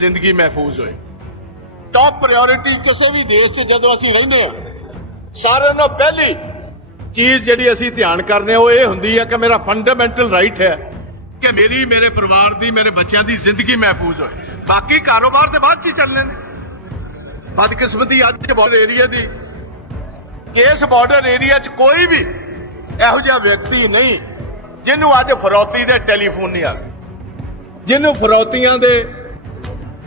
ਜ਼ਿੰਦਗੀ ਮਹਿਫੂਜ਼ ਹੋਏ। Top priority ਕਿਸੇ ਵੀ ਦੇਸ਼ 'ਚ ਜਦੋਂ ਅਸੀਂ ਰਹਿੰਦੇ ਹਾਂ, ਸਾਰਿਆਂ ਨਾਲੋਂ ਪਹਿਲੀ ਚੀਜ਼ ਜਿਹੜੀ ਅਸੀਂ ਧਿਆਨ ਕਰਨੇ ਉਹ ਇਹ ਹੁੰਦੀ ਹੈ ਕਿ ਮੇਰਾ ਫੰਡਾਮੈਂਟਲ ਰਾਈਟ ਹੈ ਕਿ ਮੇਰੀ, ਮੇਰੇ ਪਰਿਵਾਰ ਦੀ, ਮੇਰੇ ਬੱਚਿਆਂ ਦੀ ਜ਼ਿੰਦਗੀ ਮਹਿਫੂਜ਼ ਹੋਏ। ਬਾਕੀ ਕਾਰੋਬਾਰ ਤੇ ਬਾਅਦ 'ਚ ਹੀ ਚੱਲਣੇ ਨੇ। ਬਦਕਿਸਮਤੀ ਅੱਜ ਬਾਰਡਰ ਏਰੀਆ ਦੀ। ਇਸ ਬਾਰਡਰ ਏਰੀਆ 'ਚ ਕੋਈ ਵੀ ਇਹੋ ਜਿਹਾ ਵਿਅਕਤੀ ਨਹੀਂ, ਜਿਹਨੂੰ ਅੱਜ ਫਰੌਤੀ ਦੇ ਟੈਲੀਫੋਨ ਨਹੀਂ ਆ। ਜਿਹਨੂੰ ਫਰੌਤੀਆਂ ਦੇ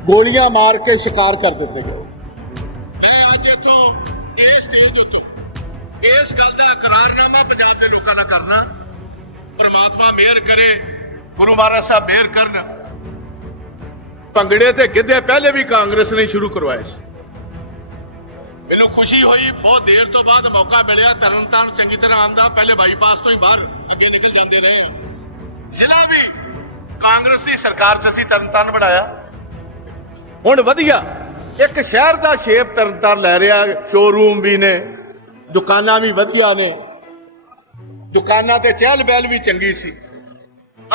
ਗੋਲੀਆਂ ਮਾਰ ਕੇ ਸ਼ਿਕਾਰ ਕਰ ਦਿੱਤੇ ਗਏ। ਮੈਂ ਅੱਜ ਇੱਥੋਂ ਇਸ ਸਟੇਜ ਉੱਤੇ ਇਸ ਗੱਲ ਦਾ ਇਕਰਾਰਨਾਮਾ ਪੰਜਾਬ ਦੇ ਲੋਕਾਂ ਨਾਲ ਕਰਨਾ। ਪਰਮਾਤਮਾ ਮਿਹਰ ਕਰੇ, ਗੁਰੂ ਮਹਾਰਾਜ ਸਾਹਿਬ ਮਿਹਰ ਕਰਨ। ਭੰਗੜੇ ਤੇ ਗਿੱਧੇ ਪਹਿਲੇ ਵੀ ਕਾਂਗਰਸ ਨੇ ਸ਼ੁਰੂ ਕਰਵਾਏ ਸੀ। ਮੈਨੂੰ ਖੁਸ਼ੀ ਹੋਈ, ਬਹੁਤ ਦੇਰ ਤੋਂ ਬਾਅਦ ਮੌਕਾ ਮਿਲਿਆ, ਤਰਨਤਾਰਨ ਚੰਗੀ ਤਰ੍ਹਾਂ ਆਂਦਾ ਪਹਿਲੇ ਬਾਈਪਾਸ ਤੋਂ ਹੀ ਬਾਹਰ ਅੱਗੇ ਨਿਕਲ ਜਾਂਦੇ ਰਹੇ। ਹਾਂ ਜ਼ਿਲ੍ਹਾ ਵੀ ਕਾਂਗਰਸ ਦੀ ਸਰਕਾਰ 'ਚ ਅਸੀਂ ਤਰਨਤਾਰਨ ਬਣਾਇਆ। ਹੁਣ ਵਧੀਆ। ਇੱਕ ਸ਼ਹਿਰ ਦਾ ਸ਼ੇਪ ਤਰਨਤਾਰਨ ਲੈ ਰਿਹਾ ਸ਼ੋਰੂਮ ਵੀ ਨੇ, ਦੁਕਾਨਾਂ ਵੀ ਵਧੀਆ ਨੇ। ਦੁਕਾਨਾਂ ਤੇ ਚਹਿਲ ਪਹਿਲ ਵੀ ਚੰਗੀ ਸੀ।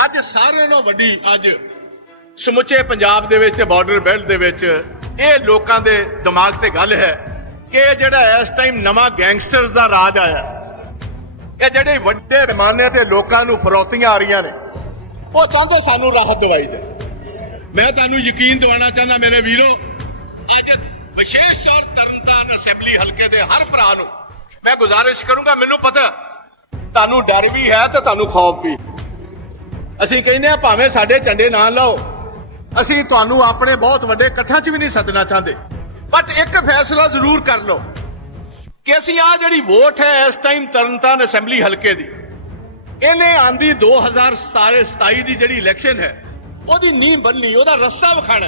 ਅੱਜ ਸਾਰਿਆਂ ਨਾਲੋਂ ਵੱਡੀ ਅੱਜ ਸਮੁੱਚੇ ਪੰਜਾਬ ਦੇ ਵਿੱਚ ਤੇ ਬਾਰਡਰ ਬੈਲਟ ਦੇ ਵਿੱਚ ਇਹ ਲੋਕਾਂ ਦੇ ਦਿਮਾਗ ਤੇ ਗੱਲ ਹੈ ਕਿ ਇਹ ਜਿਹੜਾ ਇਸ ਟਾਈਮ ਨਵਾਂ ਗੈਂਗਸਟਰਸ ਦਾ ਰਾਜ ਆਇਆ, ਇਹ ਜਿਹੜੇ ਵੱਡੇ ਪੈਮਾਨੇ ਤੇ ਲੋਕਾਂ ਨੂੰ ਫਰੋਤੀਆਂ ਆ ਰਹੀਆਂ ਨੇ, ਉਹ ਚਾਹੁੰਦੇ ਸਾਨੂੰ ਰਾਹਤ ਦਵਾਈ ਦੇ ਮੈਂ ਤੁਹਾਨੂੰ ਯਕੀਨ ਦਿਵਾਉਣਾ ਚਾਹੁੰਦਾ, ਮੇਰੇ ਵੀਰੋ, ਅੱਜ ਵਿਸ਼ੇਸ਼ ਤੌਰ ਤਰਨਤਾਰਨ ਅਸੈਂਬਲੀ ਹਲਕੇ ਦੇ ਹਰ ਭਰਾ ਨੂੰ ਮੈਂ ਗੁਜ਼ਾਰਿਸ਼ ਕਰੂੰਗਾ, ਮੈਨੂੰ ਪਤਾ ਤੁਹਾਨੂੰ ਡਰ ਵੀ ਹੈ ਤੇ ਤੁਹਾਨੂੰ ਖੌਫ ਵੀ। ਅਸੀਂ ਕਹਿੰਦੇ ਆ ਭਾਵੇਂ ਸਾਡੇ ਝੰਡੇ ਨਾ ਲਾਓ, ਅਸੀਂ ਤੁਹਾਨੂੰ ਆਪਣੇ ਬਹੁਤ ਵੱਡੇ ਇਕੱਠਾਂ 'ਚ ਵੀ ਨਹੀਂ ਸੱਦਣਾ ਚਾਹੁੰਦੇ। ਬਟ ਇੱਕ ਫੈਸਲਾ ਜ਼ਰੂਰ ਕਰ ਲਓ ਕਿ ਅਸੀਂ ਆ ਜਿਹੜੀ ਵੋਟ ਹੈ ਇਸ ਟਾਈਮ ਤਰਨਤਾਰਨ ਅਸੈਂਬਲੀ ਹਲਕੇ ਦੀ, ਇਹਨੇ ਆਂਦੀ 2017 27 ਦੀ ਜਿਹੜੀ ਇਲੈਕਸ਼ਨ ਹੈ ਉਹਦੀ ਨੀਂਹ ਬੰਨਣੀ ਉਹਦਾ ਰਸਤਾ ਵਿਖਾਣਾ।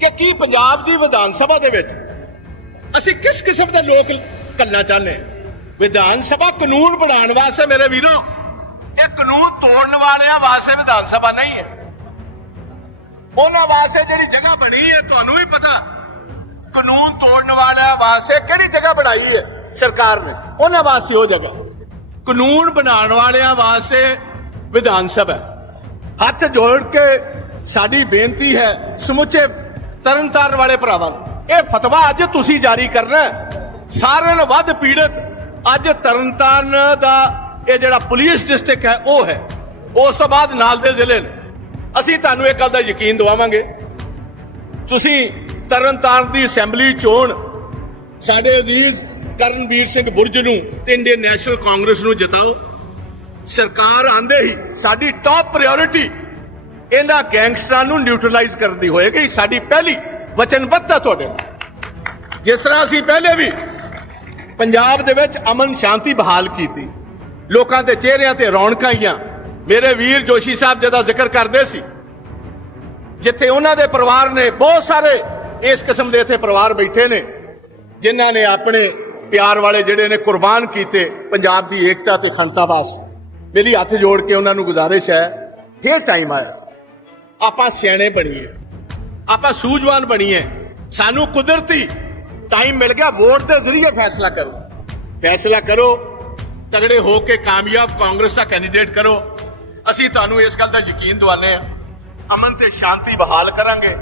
ਕਿ ਕੀ ਪੰਜਾਬ ਦੀ ਵਿਧਾਨ ਸਭਾ ਦੇ ਵਿੱਚ ਅਸੀਂ ਕਿਸ ਕਿਸਮ ਦੇ ਲੋਕ ਕਰਨਾ ਚਾਹੁੰਦੇ ਵਿਧਾਨ ਸਭਾ ਕਾਨੂੰਨ ਬਣਾਉਣ ਵਾਸਤੇ ਮੇਰੇ ਵੀਰੋ, ਇਹ ਕਾਨੂੰਨ ਤੋੜਨ ਵਾਲਿਆਂ ਵਾਸਤੇ ਵਿਧਾਨ ਸਭਾ ਨਹੀਂ ਹੈ। ਉਹਨਾਂ ਵਾਸਤੇ ਜਿਹੜੀ ਜਗ੍ਹਾ ਬਣੀ ਹੈ, ਤੁਹਾਨੂੰ ਵੀ ਪਤਾ, ਕਾਨੂੰਨ ਤੋੜਨ ਵਾਲਿਆਂ ਵਾਸਤੇ ਕਿਹੜੀ ਜਗ੍ਹਾ ਬਣਾਈ ਹੈ ਸਰਕਾਰ ਨੇ? ਉਹਨਾਂ ਵਾਸਤੇ ਉਹ ਜਗ੍ਹਾ। ਕਾਨੂੰਨ ਬਣਾਉਣ ਵਾਲਿਆਂ ਵਾਸਤੇ ਵਿਧਾਨ ਸਭਾ ਹੱਥ ਜੋੜ ਕੇ ਸਾਡੀ ਬੇਨਤੀ ਹੈ, ਸਮੁੱਚੇ ਤਰਨਤਾਰਨ ਵਾਲੇ ਭਰਾਵਾਂ ਨੂੰ। ਇਹ ਫਤਵਾ ਅੱਜ ਤੁਸੀਂ ਜਾਰੀ ਕਰਨਾ ਸਾਰਿਆਂ ਨਾਲੋਂ ਵੱਧ ਪੀੜਤ ਅੱਜ ਤਰਨਤਾਰਨ ਦਾ ਇਹ ਜਿਹੜਾ ਪੁਲਿਸ ਡਿਸਟ੍ਰਿਕਟ ਹੈ, ਉਹ ਹੈ। ਉਸ ਤੋਂ ਬਾਅਦ ਨਾਲ ਦੇ ਜ਼ਿਲ੍ਹੇ ਨੇ। ਅਸੀਂ ਤੁਹਾਨੂੰ ਇਹ ਗੱਲ ਦਾ ਯਕੀਨ ਦਿਵਾਵਾਂਗੇ। ਤੁਸੀਂ ਤਰਨਤਾਰਨ ਦੀ ਅਸੈਂਬਲੀ ਚੋਣ ਸਾਡੇ ਅਜ਼ੀਜ਼ ਕਰਨਵੀਰ ਸਿੰਘ ਬੁਰਜ ਨੂੰ ਤੇ ਇੰਡੀਅਨ ਨੈਸ਼ਨਲ ਕਾਂਗਰਸ ਨੂੰ ਜਿਤਾਓ। ਸਰਕਾਰ ਆਂਦੇ ਹੀ ਸਾਡੀ ਟਾਪ ਪ੍ਰਾਇੋਰਟੀ ਇਹਨਾਂ ਗੈਂਗਸਟਰਾਂ ਨੂੰ ਨਿਊਟਰਲਾਈਜ਼ ਕਰਨ ਦੀ ਹੋਏਗੀ। ਸਾਡੀ ਪਹਿਲੀ ਵਚਨਬੱਧਤਾ ਤੁਹਾਡੇ ਨਾਲ। ਜਿਸ ਤਰ੍ਹਾਂ ਅਸੀਂ ਪਹਿਲੇ ਵੀ ਪੰਜਾਬ ਦੇ ਵਿੱਚ ਅਮਨ ਸ਼ਾਂਤੀ ਬਹਾਲ ਕੀਤੀ, ਲੋਕਾਂ ਦੇ ਚਿਹਰਿਆਂ ਤੇ ਰੌਣਕਾਂ ਆਈਆਂ। ਮੇਰੇ ਵੀਰ ਜੋਸ਼ੀ ਸਾਹਿਬ ਜਿਹਦਾ ਜ਼ਿਕਰ ਕਰਦੇ ਸੀ, ਜਿੱਥੇ ਉਹਨਾਂ ਦੇ ਪਰਿਵਾਰ ਨੇ ਬਹੁਤ ਸਾਰੇ ਇਸ ਕਿਸਮ ਦੇ ਇੱਥੇ ਪਰਿਵਾਰ ਬੈਠੇ ਨੇ, ਜਿਨ੍ਹਾਂ ਨੇ ਆਪਣੇ ਪਿਆਰ ਵਾਲੇ ਜਿਹੜੇ ਨੇ ਕੁਰਬਾਨ ਕੀਤੇ ਪੰਜਾਬ ਦੀ ਏਕਤਾ ਤੇ ਖੰਡਤਾ ਵਾਸਤੇ ਮੇਰੀ ਹੱਥ ਜੋੜ ਕੇ ਉਹਨਾਂ ਨੂੰ ਗੁਜ਼ਾਰਿਸ਼ ਹੈ, ਫੇਰ ਟਾਈਮ ਆਇਆ। ਆਪਾਂ ਸਿਆਣੇ ਬਣੀਏ। ਆਪਾਂ ਸੂਝਵਾਨ ਬਣੀਏ। ਸਾਨੂੰ ਕੁਦਰਤੀ ਟਾਈਮ ਮਿਲ ਗਿਆ, ਵੋਟ ਦੇ ਜ਼ਰੀਏ ਫੈਸਲਾ ਕਰੋ। ਫੈਸਲਾ ਕਰੋ, ਤਗੜੇ ਹੋ ਕੇ ਕਾਮਯਾਬ ਕਾਂਗਰਸ ਦਾ ਕੈਂਡੀਡੇਟ ਕਰੋ। ਅਸੀਂ ਤੁਹਾਨੂੰ ਇਸ ਗੱਲ ਦਾ ਯਕੀਨ ਦਿਵਾਉਂਦੇ ਆ ਅਮਨ ਤੇ ਸ਼ਾਂਤੀ ਬਹਾਲ ਕਰਾਂਗੇ।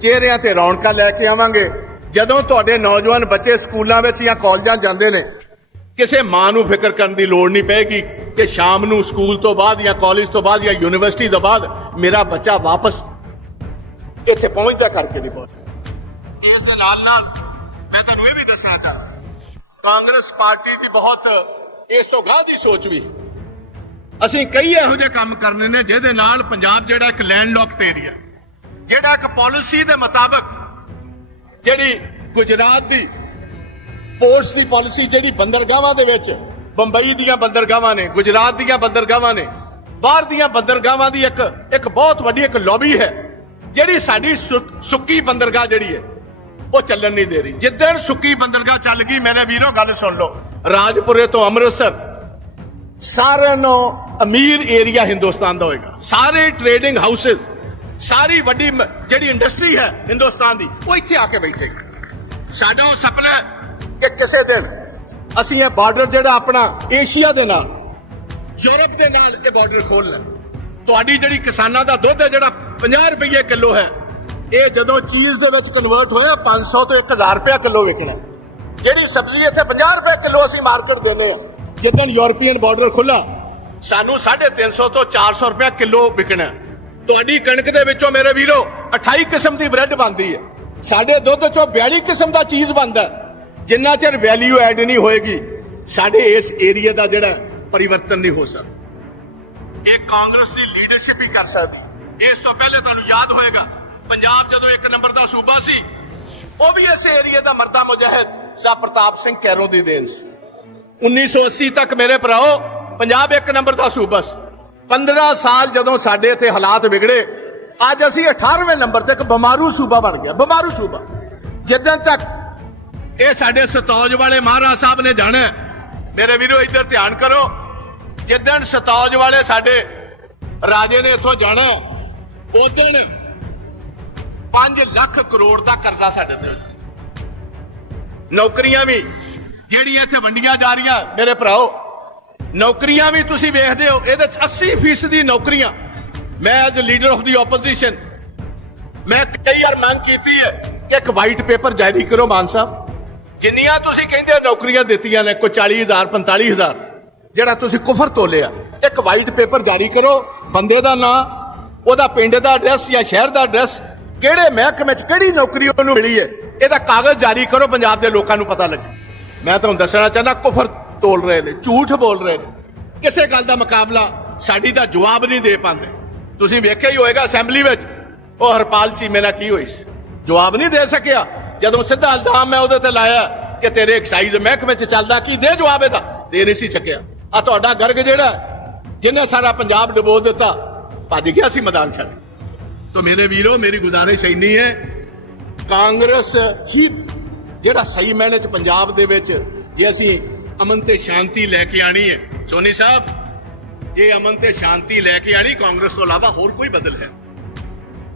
ਚਿਹਰਿਆਂ ਤੇ ਰੌਣਕਾਂ ਲੈ ਕੇ ਆਵਾਂਗੇ। ਜਦੋਂ ਤੁਹਾਡੇ ਨੌਜਵਾਨ ਬੱਚੇ ਸਕੂਲਾਂ ਵਿੱਚ ਜਾਂ ਕਾਲਜਾਂ ਜਾਂਦੇ ਨੇ ਕਿਸੇ ਮਾਂ ਨੂੰ ਫਿਕਰ ਕਰਨ ਦੀ ਲੋੜ ਨਹੀਂ ਪਏਗੀ ਕਿ ਸ਼ਾਮ ਨੂੰ ਸਕੂਲ ਤੋਂ ਬਾਅਦ ਜਾਂ ਕਾਲਜ ਤੋਂ ਬਾਅਦ ਜਾਂ ਯੂਨੀਵਰਸਿਟੀ ਤੋਂ ਬਾਅਦ ਮੇਰਾ ਬੱਚਾ ਵਾਪਸ ਇੱਥੇ ਪਹੁੰਚਦਾ ਕਰਕੇ ਨਹੀਂ ਪਹੁੰਚਦਾ। ਇਸ ਦੇ ਨਾਲ ਨਾਲ ਮੈਂ ਤੁਹਾਨੂੰ ਇਹ ਵੀ ਦੱਸਣਾ ਚਾਹਾਂ ਕਾਂਗਰਸ ਪਾਰਟੀ ਦੀ ਬਹੁਤ ਇਸ ਤੋਂ ਗਾਂਹ ਦੀ ਸੋਚ ਵੀ। ਅਸੀਂ ਕਈ ਇਹੋ ਜਿਹੇ ਕੰਮ ਕਰਨੇ ਨੇ ਜਿਹਦੇ ਨਾਲ ਪੰਜਾਬ ਜਿਹੜਾ ਇੱਕ ਲੈਂਡਲੌਕਡ ਏਰੀਆ ਜਿਹੜਾ ਇੱਕ ਪਾਲਿਸੀ ਦੇ ਮੁਤਾਬਕ ਜਿਹੜੀ ਗੁਜਰਾਤ ਦੀ ਪੋਰਟਸ ਦੀ ਪਾਲਿਸੀ ਜਿਹੜੀ ਬੰਦਰਗਾਹਾਂ ਦੇ ਵਿੱਚ, ਬੰਬਈ ਦੀਆਂ ਬੰਦਰਗਾਹਾਂ ਨੇ, ਗੁਜਰਾਤ ਦੀਆਂ ਬੰਦਰਗਾਹਾਂ ਨੇ, ਬਾਹਰ ਦੀਆਂ ਬੰਦਰਗਾਹਾਂ ਦੀ ਇੱਕ ਇੱਕ ਬਹੁਤ ਵੱਡੀ ਇੱਕ ਲੌਬੀ ਹੈ। ਜਿਹੜੀ ਸਾਡੀ ਸੁੱਕੀ ਬੰਦਰਗਾਹ ਜਿਹੜੀ ਹੈ, ਉਹ ਚੱਲਣ ਨਹੀਂ ਦੇ ਰਹੀ। ਜਿੱਦਣ ਸੁੱਕੀ ਬੰਦਰਗਾਹ ਚੱਲ ਗਈ, ਮੇਰੇ ਵੀਰੋ, ਗੱਲ ਸੁਣ ਲਓ। ਰਾਜਪੁਰੇ ਤੋਂ ਅੰਮ੍ਰਿਤਸਰ, ਸਾਰਿਆਂ ਨੂੰ ਅਮੀਰ ਏਰੀਆ ਹਿੰਦੁਸਤਾਨ ਦਾ ਹੋਏਗਾ। ਸਾਰੇ ਟ੍ਰੇਡਿੰਗ ਹਾਊਸਸ ਸਾਰੀ ਵੱਡੀ ਜਿਹੜੀ ਇੰਡਸਟਰੀ ਹੈ ਹਿੰਦੁਸਤਾਨ ਦੀ, ਉਹ ਇੱਥੇ ਆ ਕੇ ਬੈਠੇਗੀ ਸਾਡਾ ਉਹ ਸੁਪਨਾ ਕਿ ਕਿਸੇ ਦਿਨ ਅਸੀਂ ਇਹ ਬਾਰਡਰ ਜਿਹੜਾ ਆਪਣਾ ਏਸ਼ੀਆ ਦੇ ਨਾਲ ਯੂਰਪ ਦੇ ਨਾਲ ਇਹ ਬਾਰਡਰ ਖੋਲਣਾ ਤੁਹਾਡੀ ਜਿਹੜੀ ਕਿਸਾਨਾਂ ਦਾ ਦੁੱਧ ਹੈ, ਜਿਹੜਾ 50 ਰੁਪਏ ਕਿਲੋ ਹੈ, ਇਹ ਜਦੋਂ ਚੀਜ਼ ਦੇ ਵਿੱਚ ਕਨਵਰਟ ਹੋਇਆ 500 ਤੋਂ 1000 ਰੁਪਏ ਕਿਲੋ ਵਿਕਣਾ ਜਿਹੜੀ ਸਬਜ਼ੀ ਇੱਥੇ 50 ਰੁਪਏ ਕਿਲੋ ਅਸੀਂ ਮਾਰਕੀਟ ਦਿੰਦੇ ਆ ਜਿੱਦਣ ਯੂਰਪੀਅਨ ਬਾਰਡਰ ਖੁੱਲਾ ਸਾਨੂੰ 350 ਤੋਂ 400 ਰੁਪਏ ਕਿਲੋ ਵਿਕਣਾ ਤੁਹਾਡੀ ਕਣਕ ਦੇ ਵਿੱਚੋਂ ਮੇਰੇ ਵੀਰੋ 28 ਕਿਸਮ ਦੀ ਬ੍ਰੈਡ ਬਣਦੀ ਹੈ। ਸਾਡੇ ਦੁੱਧ ਚੋਂ 42 ਕਿਸਮ ਦਾ ਚੀਜ਼ ਬਣਦਾ ਜਿੰਨਾ ਚਿਰ ਵੈਲਿਊ ਐਡ ਨਹੀਂ ਹੋਏਗੀ, ਸਾਡੇ ਇਸ ਏਰੀਆ ਦਾ ਜਿਹੜਾ ਪਰਿਵਰਤਨ ਨਹੀਂ ਹੋ ਸਕਦਾ। ਇਹ ਕਾਂਗਰਸ ਦੀ ਲੀਡਰਸ਼ਿਪ ਹੀ ਕਰ ਸਕਦੀ। ਇਸ ਤੋਂ ਪਹਿਲੇ ਤੁਹਾਨੂੰ ਯਾਦ ਹੋਏਗਾ, ਪੰਜਾਬ ਜਦੋਂ ਇੱਕ ਨੰਬਰ ਦਾ ਸੂਬਾ ਸੀ, ਉਹ ਵੀ ਇਸ ਏਰੀਆ ਦਾ ਮਰਦਾ ਮੁਜਾਹਿਦ ਸਾ ਪ੍ਰਤਾਪ ਸਿੰਘ ਕੈਰੋਂ ਦੀ ਦੇਣ ਸੀ। 1980 ਤੱਕ ਮੇਰੇ ਭਰਾਓ, ਪੰਜਾਬ ਇੱਕ ਨੰਬਰ ਦਾ ਸੂਬਾ ਸੀ। 15 ਸਾਲ ਜਦੋਂ ਸਾਡੇ ਇੱਥੇ ਹਾਲਾਤ ਵਿਗੜੇ, ਅੱਜ ਅਸੀਂ 18ਵੇਂ ਨੰਬਰ ਤੇ ਇੱਕ ਬਿਮਾਰੂ ਸੂਬਾ ਬਣ ਗਿਆ, ਬਿਮਾਰੂ ਸੂਬਾ। ਜਿੱਦਾਂ ਤੱਕ ਇਹ ਸਾਡੇ ਸਤੌਜ ਵਾਲੇ ਮਹਾਰਾਜ ਸਾਹਿਬ ਨੇ ਜਾਣਾ ਮੇਰੇ ਵੀਰੋ, ਇੱਧਰ ਧਿਆਨ ਕਰੋ। ਜਿੱਦਣ ਸਤੌਜ ਵਾਲੇ ਸਾਡੇ ਰਾਜੇ ਨੇ ਇੱਥੋਂ ਜਾਣਾ ਉਦੋਂ 5 ਲੱਖ ਕਰੋੜ ਦਾ ਕਰਜ਼ਾ ਸਾਡੇ ਤੇ ਨੌਕਰੀਆਂ ਵੀ ਜਿਹੜੀਆਂ ਇੱਥੇ ਵੰਡੀਆਂ ਜਾ ਰਹੀਆਂ, ਮੇਰੇ ਭਰਾਓ, ਨੌਕਰੀਆਂ ਵੀ ਤੁਸੀਂ ਵੇਖਦੇ ਹੋ, ਇਹਦੇ ਚ 80% ਦੀ ਨੌਕਰੀਆਂ। ਮੈਂ as leader of the opposition ਮੈਂ ਕਈ ਵਾਰ ਮੰਗ ਕੀਤੀ ਹੈ ਕਿ ਇੱਕ ਵਾਈਟ ਪੇਪਰ ਜਾਰੀ ਕਰੋ ਮਾਨ ਸਾਹਿਬ। ਜਿੰਨੀਆਂ ਤੁਸੀਂ ਕਹਿੰਦੇ ਹੋ ਨੌਕਰੀਆਂ ਦਿੱਤੀਆਂ ਨੇ, ਕੋਈ 40000 45000 ਜਿਹੜਾ ਤੁਸੀਂ ਕੁਫਰ ਤੋਲਿਆ ਇੱਕ ਵਾਈਟ ਪੇਪਰ ਜਾਰੀ ਕਰੋ, ਬੰਦੇ ਦਾ ਨਾਂ, ਉਹਦਾ ਪਿੰਡ ਦਾ ਐਡਰੈਸ ਜਾਂ ਸ਼ਹਿਰ ਦਾ ਐਡਰੈਸ ਕਿਹੜੇ ਮਹਿਕਮੇ 'ਚ ਕਿਹੜੀ ਨੌਕਰੀ ਉਹਨੂੰ ਮਿਲੀ ਹੈ, ਇਹਦਾ ਕਾਗਜ਼ ਜਾਰੀ ਕਰੋ, ਪੰਜਾਬ ਦੇ ਲੋਕਾਂ ਨੂੰ ਪਤਾ ਲੱਗੇ। ਮੈਂ ਤੁਹਾਨੂੰ ਦੱਸਣਾ ਚਾਹੁੰਦਾ, ਕੁਫਰ ਤੋਲ ਰਹੇ ਨੇ, ਝੂਠ ਬੋਲ ਰਹੇ ਨੇ। ਕਿਸੇ ਗੱਲ ਦਾ ਮੁਕਾਬਲਾ ਸਾਡੀ ਦਾ ਜਵਾਬ ਨਹੀਂ ਦੇ ਪਾਉਂਦੇ। ਤੁਸੀਂ ਵੇਖਿਆ ਹੀ ਹੋਏਗਾ ਅਸੈਂਬਲੀ ਵਿੱਚ, ਉਹ ਹਰਪਾਲ ਚੀਮੇ ਨਾਲ ਕੀ ਹੋਈ ਸੀ? ਜਵਾਬ ਨਹੀਂ ਦੇ ਸਕਿਆ। ਜਦੋਂ ਸਿੱਧਾ ਇਲਜ਼ਾਮ ਮੈਂ ਉਹਦੇ ਤੇ ਲਾਇਆ ਕਿ ਤੇਰੇ ਐਕਸਾਈਜ਼ ਮਹਿਕਮੇ 'ਚ ਚੱਲਦਾ ਕੀ, ਦੇ ਜਵਾਬ ਇਹਦਾ। ਦੇ ਨਹੀਂ ਸੀ ਚੱਕਿਆ। ਆ ਤੁਹਾਡਾ ਗਰਗ ਜਿਹੜਾ ਜਿਹਨੇ ਸਾਰਾ ਪੰਜਾਬ ਡਬੋ ਦਿੱਤਾ, ਭੱਜ ਗਿਆ ਸੀ ਮੈਦਾਨ ਛੱਡ। ਤੋ ਮੇਰੇ ਵੀਰੋ, ਮੇਰੀ ਗੁਜ਼ਾਰਿਸ਼ ਇੰਨੀ ਹੈ, ਕਾਂਗਰਸ ਹੀ ਜਿਹੜਾ ਸਹੀ ਮਾਇਨੇ 'ਚ ਪੰਜਾਬ ਦੇ ਵਿੱਚ ਜੇ ਅਸੀਂ ਅਮਨ ਤੇ ਸ਼ਾਂਤੀ ਲੈ ਕੇ ਆਣੀ ਹੈ। ਸੋਨੀ ਸਾਹਿਬ, ਜੇ ਅਮਨ ਤੇ ਸ਼ਾਂਤੀ ਲੈ ਕੇ ਆਣੀ ਕਾਂਗਰਸ ਤੋਂ ਇਲਾਵਾ ਹੋਰ ਕੋਈ ਬਦਲ ਹੈ?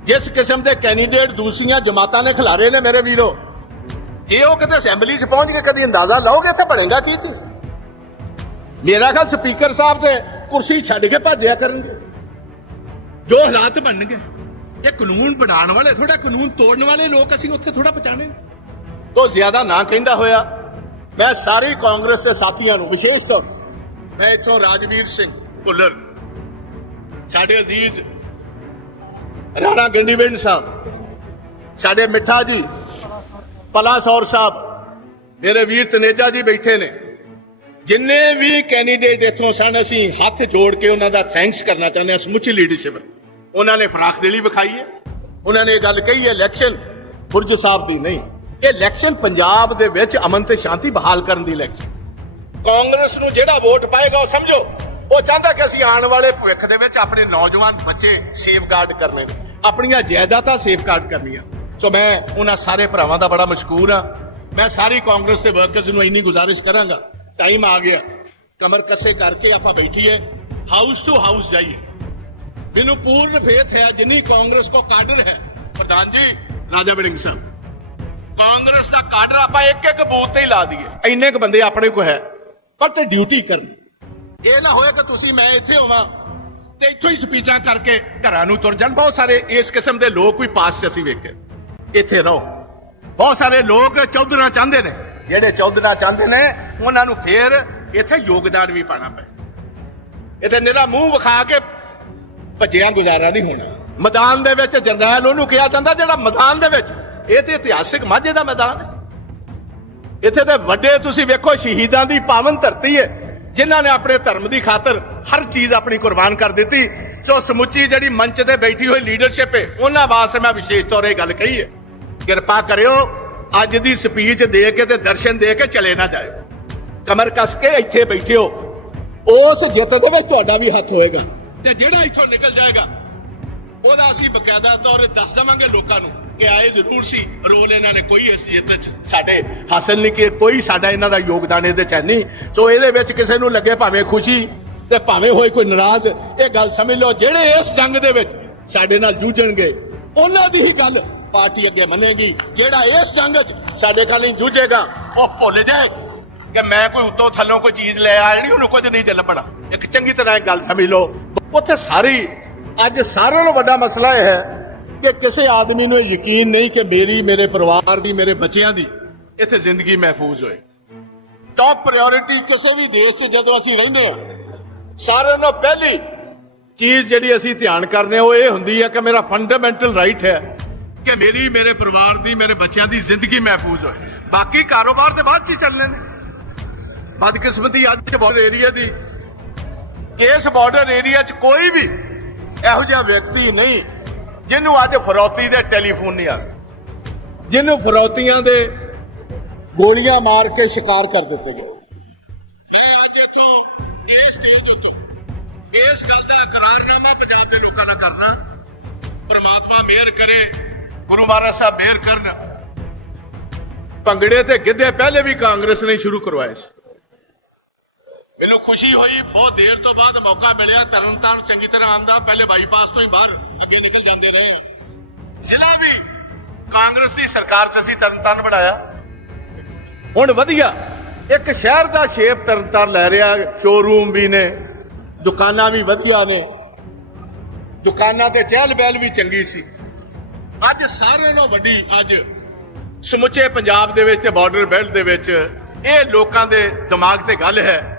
ਜਿਸ ਕਿਸਮ ਦੇ ਕੈਂਡੀਡੇਟ ਦੂਸਰੀਆਂ ਜਮਾਤਾਂ ਨੇ ਖਿਲਾਰੇ ਨੇ ਮੇਰੇ ਵੀਰੋ ਜੇ ਉਹ ਕਿਤੇ ਅਸੈਂਬਲੀ 'ਚ ਪਹੁੰਚ ਕੇ ਕਦੀ ਅੰਦਾਜ਼ਾ ਲਾਓਗੇ ਇੱਥੇ ਬਣੇਗਾ ਕੀ ਜੀ ਮੇਰਾ ਖਿਆਲ ਸਪੀਕਰ ਸਾਹਿਬ ਤੇ ਕੁਰਸੀ ਛੱਡ ਕੇ ਭੱਜਿਆ ਕਰਨਗੇ। ਜੋ ਹਾਲਾਤ ਬਣਨਗੇ। ਇਹ ਕਾਨੂੰਨ ਬਣਾਉਣ ਵਾਲੇ ਥੋੜਾ ਕਾਨੂੰਨ ਤੋੜਨ ਵਾਲੇ ਲੋਕ ਅਸੀਂ ਉੱਥੇ ਥੋੜਾ ਪਛਾਣੇ। ਤੋਂ ਜ਼ਿਆਦਾ ਨਾ ਕਹਿੰਦਾ ਹੋਇਆ। ਮੈਂ ਸਾਰੇ ਕਾਂਗਰਸ ਦੇ ਸਾਥੀਆਂ ਨੂੰ ਵਿਸ਼ੇਸ਼ ਤੌਰ ਮੈਂ ਇੱਥੋਂ ਰਾਜਵੀਰ ਸਿੰਘ ਭੁੱਲਰ ਸਾਡੇ ਅਜ਼ੀਜ਼ ਰਾਣਾ ਗੰਡੀਵਿੰਡ ਸਾਹਿਬ, ਸਾਡੇ ਮਿੱਠਾ ਜੀ ਪਲਾ ਸਾਹਿਬ, ਮੇਰੇ ਵੀਰ ਤਨੇਜਾ ਜੀ ਬੈਠੇ ਨੇ। ਜਿੰਨੇ ਵੀ ਕੈਂਡੀਡੇਟ ਇੱਥੋਂ ਸਨ, ਅਸੀਂ ਹੱਥ ਜੋੜ ਕੇ ਉਹਨਾਂ ਦਾ ਥੈਂਕਸ ਕਰਨਾ ਚਾਹੁੰਦੇ ਹਾਂ, ਸਮੁੱਚੀ ਲੀਡਰਸ਼ਿਪ ਉਹਨਾਂ ਨੇ ਫਰਾਖ ਦਿਲੀ ਵਿਖਾਈ ਹੈ। ਉਹਨਾਂ ਨੇ ਇਹ ਗੱਲ ਕਹੀ ਹੈ ਇਲੈਕਸ਼ਨ ਬੁਰਜ ਸਾਹਿਬ ਦੀ ਨਹੀਂ। ਇਹ ਇਲੈਕਸ਼ਨ ਪੰਜਾਬ ਦੇ ਵਿੱਚ ਅਮਨ ਤੇ ਸ਼ਾਂਤੀ ਬਹਾਲ ਕਰਨ ਦੀ ਇਲੈਕਸ਼ਨ ਕਾਂਗਰਸ ਨੂੰ ਜਿਹੜਾ ਵੋਟ ਪਾਏਗਾ ਉਹ ਸਮਝੋ। ਉਹ ਚਾਹੁੰਦਾ ਕਿ ਅਸੀਂ ਆਉਣ ਵਾਲੇ ਭਵਿੱਖ ਦੇ ਵਿੱਚ ਆਪਣੇ ਨੌਜਵਾਨ ਬੱਚੇ ਸੇਫਗਾਰਡ ਕਰਨੇ। ਆਪਣੀਆਂ ਜਾਇਦਾਦਾਂ ਸੇਫਗਾਰਡ ਕਰਨੀਆਂ। ਸੋ ਮੈਂ ਉਹਨਾਂ ਸਾਰੇ ਭਰਾਵਾਂ ਦਾ ਬੜਾ ਮਸ਼ਕੂਰ ਹਾਂ। ਮੈਂ ਸਾਰੀ ਕਾਂਗਰਸ ਦੇ ਵਰਕਰਸ ਨੂੰ ਇੰਨੀ ਗੁਜ਼ਾਰਿਸ਼ ਕਰਾਂਗਾ। ਟਾਈਮ ਆ ਗਿਆ। ਕਮਰ ਕੱਸੇ ਕਰਕੇ ਆਪਾਂ ਬੈਠੀਏ। ਹਾਊਸ ਟੂ ਹਾਊਸ ਜਾਈਏ। ਮੈਨੂੰ ਪੂਰਨ ਫੇਥ ਹੈ ਜਿੰਨੀ ਕਾਂਗਰਸ ਕੋ ਕਾਡਰ ਹੈ। ਪ੍ਰਧਾਨ ਜੀ, ਰਾਜਾ ਵੜਿੰਗ ਸਾਹਿਬ, ਕਾਂਗਰਸ ਦਾ ਕਾਡਰ ਆਪਾਂ ਇੱਕ ਇੱਕ ਬੂਥ ਤੇ ਹੀ ਲਾ ਦਈਏ। ਇੰਨੇ ਕ ਬੰਦੇ ਆਪਣੇ ਕੋ ਹੈ। ਬਟ ਡਿਊਟੀ ਕਰਨੀ। ਇਹ ਨਾ ਹੋਏ ਕਿ ਤੁਸੀਂ ਮੈਂ ਇੱਥੇ ਹੋਵਾਂ ਤੇ ਇੱਥੋਂ ਹੀ ਸਪੀਚਾਂ ਕਰਕੇ ਘਰਾਂ ਨੂੰ ਤੁਰ ਜਾਣ। ਬਹੁਤ ਸਾਰੇ ਇਸ ਕਿਸਮ ਦੇ ਲੋਕ ਵੀ ਪਾਸ 'ਚ ਅਸੀਂ ਵੇਖੇ। ਇੱਥੇ ਰਹੋ। ਬਹੁਤ ਸਾਰੇ ਲੋਕ ਚੌਧਰਾ ਚਾਹੁੰਦੇ ਨੇ। ਜਿਹੜੇ ਚੌਧਰਾ ਚਾਹੁੰਦੇ ਨੇ, ਉਹਨਾਂ ਨੂੰ ਫੇਰ ਇੱਥੇ ਯੋਗਦਾਨ ਵੀ ਪਾਣਾ ਪਏ ਇੱਥੇ ਨਿਹਰਾ ਮੂੰਹ ਵਿਖਾ ਕੇ ਭੱਜਿਆ ਗੁਜ਼ਾਰਾ ਨਹੀਂ ਹੋਣਾ। ਮੈਦਾਨ ਦੇ ਵਿੱਚ ਜਰਨੈਲ ਉਹਨੂੰ ਕਿਹਾ ਜਾਂਦਾ, ਜਿਹੜਾ ਮੈਦਾਨ ਦੇ ਵਿੱਚ, ਇਹ ਤੇ ਇਤਿਹਾਸਿਕ ਮਾਝੇ ਦਾ ਮੈਦਾਨ ਹੈ। ਇੱਥੇ ਤੇ ਵੱਡੇ ਤੁਸੀਂ ਵੇਖੋ ਸ਼ਹੀਦਾਂ ਦੀ ਪਾਵਨ ਧਰਤੀ ਹੈ। ਜਿਨ੍ਹਾਂ ਨੇ ਆਪਣੇ ਧਰਮ ਦੀ ਖਾਤਰ ਹਰ ਚੀਜ਼ ਆਪਣੀ ਕੁਰਬਾਨ ਕਰ ਦਿੱਤੀ। ਸੋ ਸਮੁੱਚੀ ਜਿਹੜੀ ਮੰਚ ਤੇ ਬੈਠੀ ਹੋਈ ਲੀਡਰਸ਼ਿਪ ਹੈ, ਉਹਨਾਂ ਵਾਸਤੇ ਮੈਂ ਵਿਸ਼ੇਸ਼ ਤੌਰ 'ਤੇ ਇਹ ਗੱਲ ਕਹੀ ਹੈ। ਕਿਰਪਾ ਕਰਿਓ, ਅੱਜ ਦੀ ਸਪੀਚ ਦੇ ਕੇ ਤੇ ਦਰਸ਼ਨ ਦੇ ਕੇ ਚਲੇ ਨਾ ਜਾਇਓ। ਕਮਰ ਕੱਸ ਕੇ ਇੱਥੇ ਬੈਠਿਓ ਉਸ ਜਿੱਤ ਦੇ ਵਿੱਚ ਤੁਹਾਡਾ ਵੀ ਹੱਥ ਹੋਏਗਾ। ਤੇ ਜਿਹੜਾ ਇੱਥੋਂ ਨਿਕਲ ਜਾਏਗਾ, ਉਹਦਾ ਅਸੀਂ ਬਕਾਇਦਾ ਤੌਰ ਤੇ ਦੱਸ ਦੇਵਾਂਗੇ ਲੋਕਾਂ ਨੂੰ। ਕਿ ਆਏ ਜ਼ਰੂਰ ਸੀ ਰੋਲ ਇਹਨਾਂ ਨੇ ਕੋਈ ਇਸ 'ਚ ਸਾਡੇ ਹਾਸਲ ਨਹੀਂ ਕਿ ਕੋਈ ਸਾਡਾ ਇਹਨਾਂ ਦਾ ਯੋਗਦਾਨ ਇਹਦੇ 'ਚ ਨਹੀਂ। ਸੋ ਇਹਦੇ ਵਿੱਚ ਕਿਸੇ ਨੂੰ ਲੱਗੇ ਭਾਵੇਂ ਖੁਸ਼ੀ ਤੇ ਭਾਵੇਂ ਹੋਏ ਕੋਈ ਨਾਰਾਜ਼, ਇਹ ਗੱਲ ਸਮਝ ਲਓ, ਜਿਹੜੇ ਇਸ ਜੰਗ ਦੇ ਵਿੱਚ ਸਾਡੇ ਨਾਲ ਜੂਝਣਗੇ, ਉਹਨਾਂ ਦੀ ਹੀ ਗੱਲ ਪਾਰਟੀ ਅੱਗੇ ਮੰਨੇਗੀ। ਜਿਹੜਾ ਇਸ ਜੰਗ 'ਚ ਸਾਡੇ ਨਾਲ ਨਹੀਂ ਜੂਝੇਗਾ, ਉਹ ਭੁੱਲ ਜਾਏ ਕਿ ਮੈਂ ਕੋਈ ਉੱਤੋਂ ਥੱਲੋਂ ਕੋਈ ਚੀਜ਼ ਲੈ ਆ ਜਿਹੜੀ ਉਹਨੂੰ ਕੁਝ ਨਹੀਂ ਚੱਲ ਪੜਾ ਇੱਕ ਚੰਗੀ ਤਰ੍ਹਾਂ ਇਹ ਗੱਲ ਸਮਝ ਲਓ। ਉੱਥੇ ਸਾਰੀ, ਅੱਜ ਸਾਰਿਆਂ ਨਾਲੋਂ ਵੱਡਾ ਮਸਲਾ ਇਹ ਹੈ ਕਿ ਕਿਸੇ ਆਦਮੀ ਨੂੰ ਯਕੀਨ ਨਹੀਂ ਕਿ ਮੇਰੀ, ਮੇਰੇ ਪਰਿਵਾਰ ਦੀ, ਮੇਰੇ ਬੱਚਿਆਂ ਦੀ ਇੱਥੇ ਜ਼ਿੰਦਗੀ ਮਹਿਫੂਜ਼ ਹੋਏ। ਟਾਪ ਪ੍ਰਾਇੋਰਟੀ ਕਿਸੇ ਵੀ ਦੇਸ਼ 'ਚ ਜਦੋਂ ਅਸੀਂ ਰਹਿੰਦੇ ਹਾਂ, ਸਾਰਿਆਂ ਨਾਲੋਂ ਪਹਿਲੀ ਚੀਜ਼ ਜਿਹੜੀ ਅਸੀਂ ਧਿਆਨ ਕਰਨੇ ਉਹ ਇਹ ਹੁੰਦੀ ਹੈ ਕਿ ਮੇਰਾ ਫੰਡਾਮੈਂਟਲ ਰਾਈਟ ਹੈ ਕਿ ਮੇਰੀ, ਮੇਰੇ ਪਰਿਵਾਰ ਦੀ, ਮੇਰੇ ਬੱਚਿਆਂ ਦੀ ਜ਼ਿੰਦਗੀ ਮਹਿਫੂਜ਼ ਹੋਏ। ਬਾਕੀ ਕਾਰੋਬਾਰ ਤੇ ਬਾਅਦ 'ਚ ਚੱਲਣੇ ਨੇ। ਬਦਕਿਸਮਤੀ ਅੱਜ ਦੇ ਬਾਰਡਰ ਏਰੀਆ ਦੀ। ਇਸ ਬਾਰਡਰ ਏਰੀਆ 'ਚ ਕੋਈ ਵੀ ਇਹੋ ਜਿਹਾ ਵਿਅਕਤੀ ਨਹੀਂ ਜਿਹਨੂੰ ਅੱਜ ਫਰੌਤੀ ਦੇ ਟੈਲੀਫੋਨ ਨਹੀਂ ਆ ਜਿਹਨੂੰ ਫਰੌਤੀਆਂ ਦੇ ਗੋਲੀਆਂ ਮਾਰ ਕੇ ਸ਼ਿਕਾਰ ਕਰ ਦਿੱਤੇ ਗਏ। ਮੈਂ ਅੱਜ ਇੱਥੋਂ ਇਸ ਸਟੇਜ ਉੱਤੇ ਇਸ ਗੱਲ ਦਾ ਇਕਰਾਰਨਾਮਾ ਪੰਜਾਬ ਦੇ ਲੋਕਾਂ ਨਾਲ ਕਰਨਾ। ਪ੍ਰਮਾਤਮਾ ਮਿਹਰ ਕਰੇ ਗੁਰੂ ਮਹਾਰਾਜ ਸਾਹਿਬ ਮਿਹਰ ਕਰਨ। ਭੰਗੜੇ ਤੇ ਗਿੱਧੇ ਪਹਿਲੇ ਵੀ ਕਾਂਗਰਸ ਨੇ ਸ਼ੁਰੂ ਕਰਵਾਏ ਸੀ। ਮੈਨੂੰ ਖੁਸ਼ੀ ਹੋਈ ਬਹੁਤ ਦੇਰ ਤੋਂ ਬਾਅਦ ਮੌਕਾ ਮਿਲਿਆ ਤਰਨਤਾਰਨ ਚੰਗੀ ਤਰ੍ਹਾਂ ਆਂਦਾ ਪਹਿਲੇ ਬਾਈਪਾਸ ਤੋਂ ਹੀ ਬਾਹਰ। ਅੱਗੇ ਨਿਕਲ ਜਾਂਦੇ ਰਹੇ ਆ। ਜ਼ਿਲ੍ਹਾ ਵੀ ਕਾਂਗਰਸ ਦੀ ਸਰਕਾਰ 'ਚ ਅਸੀਂ ਤਰਨਤਾਰਨ ਬਣਾਇਆ। ਹੁਣ ਵਧੀਆ, ਇੱਕ ਸ਼ਹਿਰ ਦਾ ਸ਼ੇਪ ਤਰਨਤਾਰਨ ਲੈ ਰਿਹਾ ਸ਼ੋਰੂਮ ਵੀ ਨੇ, ਦੁਕਾਨਾਂ ਵੀ ਵਧੀਆ ਨੇ। ਦੁਕਾਨਾਂ ਤੇ ਚਹਿਲ ਬਹਿਲ ਵੀ ਚੰਗੀ ਸੀ। ਅੱਜ ਸਾਰਿਆਂ ਨਾਲੋਂ ਵੱਡੀ ਅੱਜ ਸਮੁੱਚੇ ਪੰਜਾਬ ਦੇ ਵਿੱਚ ਤੇ ਬਾਰਡਰ ਬੈਲਟ ਦੇ ਵਿੱਚ ਇਹ ਲੋਕਾਂ ਦੇ ਦਿਮਾਗ ਤੇ ਗੱਲ ਹੈ।